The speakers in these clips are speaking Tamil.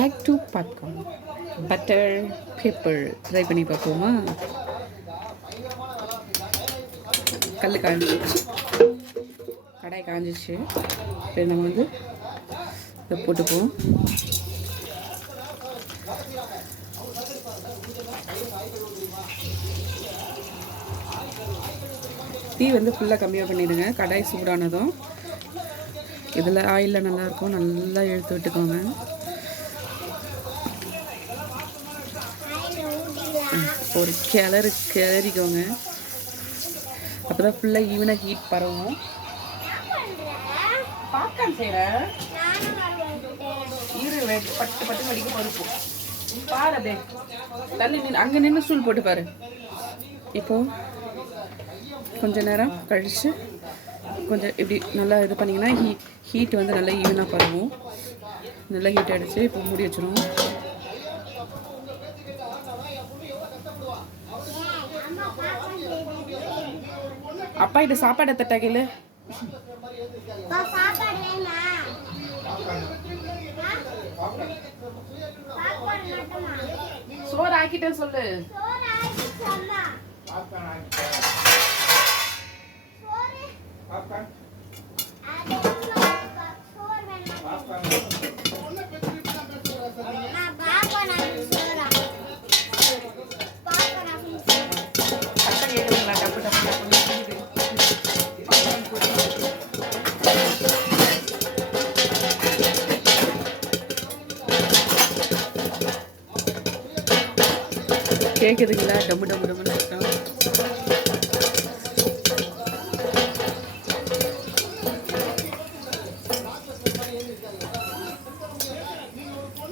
egg to popcorn butter pepper try பண்ணி பார்ப்போமா? கல் காஞ்சிச்சு, கடாய் காஞ்சிச்சு. இப்போ நம்ம வந்து இதை போட்டுப்போம். தீ வந்து ஃபுல்லாக கம்மியாக பண்ணிடுங்க. கடாய் சூடானதும் இதில் ஆயிலில் நல்லாயிருக்கும், நல்லா இழுத்து விட்டுக்கோங்க. ஒரு கிளறிக்கோங்க. அப்போ தான் ஃபுல்லாக ஈவனாக ஹீட் பரவும். பாப்கார்ன் செய்கிறேன், பட்டு பட்டு மடிக்க பருப்போம். பாரு அப்படியே தள்ளி நின்று அங்கே நின்று ஸ்டூல் போட்டு பாரு. இப்போது கொஞ்ச நேரம் கழித்து கொஞ்சம் இப்படி நல்லா இது பண்ணிங்கன்னா ஹீட் வந்து நல்லா ஈவனாக பரவும். நல்லா ஹீட் அடித்து இப்போ மூடி வச்சிடும். அப்பா இது சாப்பாடு தட்டா கேளு. சோறு ஆக்கிட்டேன்னு சொல்லு. கேட்குதுங்களா? டம்மு டம்மு டம்முன்னு சத்தம்.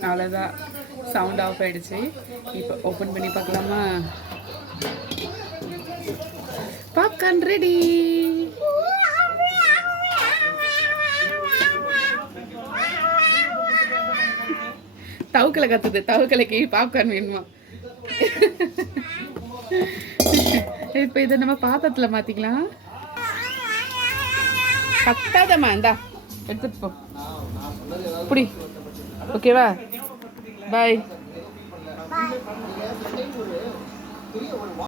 அவ்வளோதான், சவுண்ட் ஆஃப் ஆகிடுச்சு. இப்போ ஓப்பன் பண்ணி பார்க்கலாமா? Popcorn ready. தவுக்கலை கத்துது. தவுக்கலைக்கு பாப்கார்ன் வேணுமா? இப்போ இதை நம்ம பாத்திரத்தில் மாற்றிக்கலாம். கத்தாதம்மா, இந்தா எடுத்துட்டு போ. புடி. ஓகேவா? பாய்.